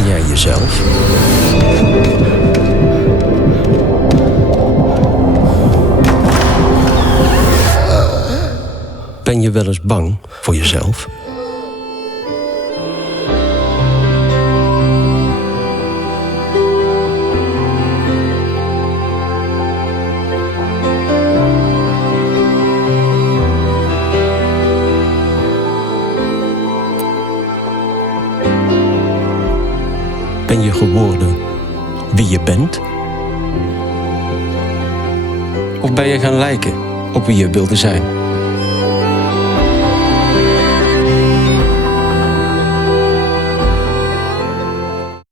Ben jij jezelf? Ben je wel eens bang voor jezelf? Ben je geworden wie je bent? Of ben je gaan lijken op wie je wilde zijn?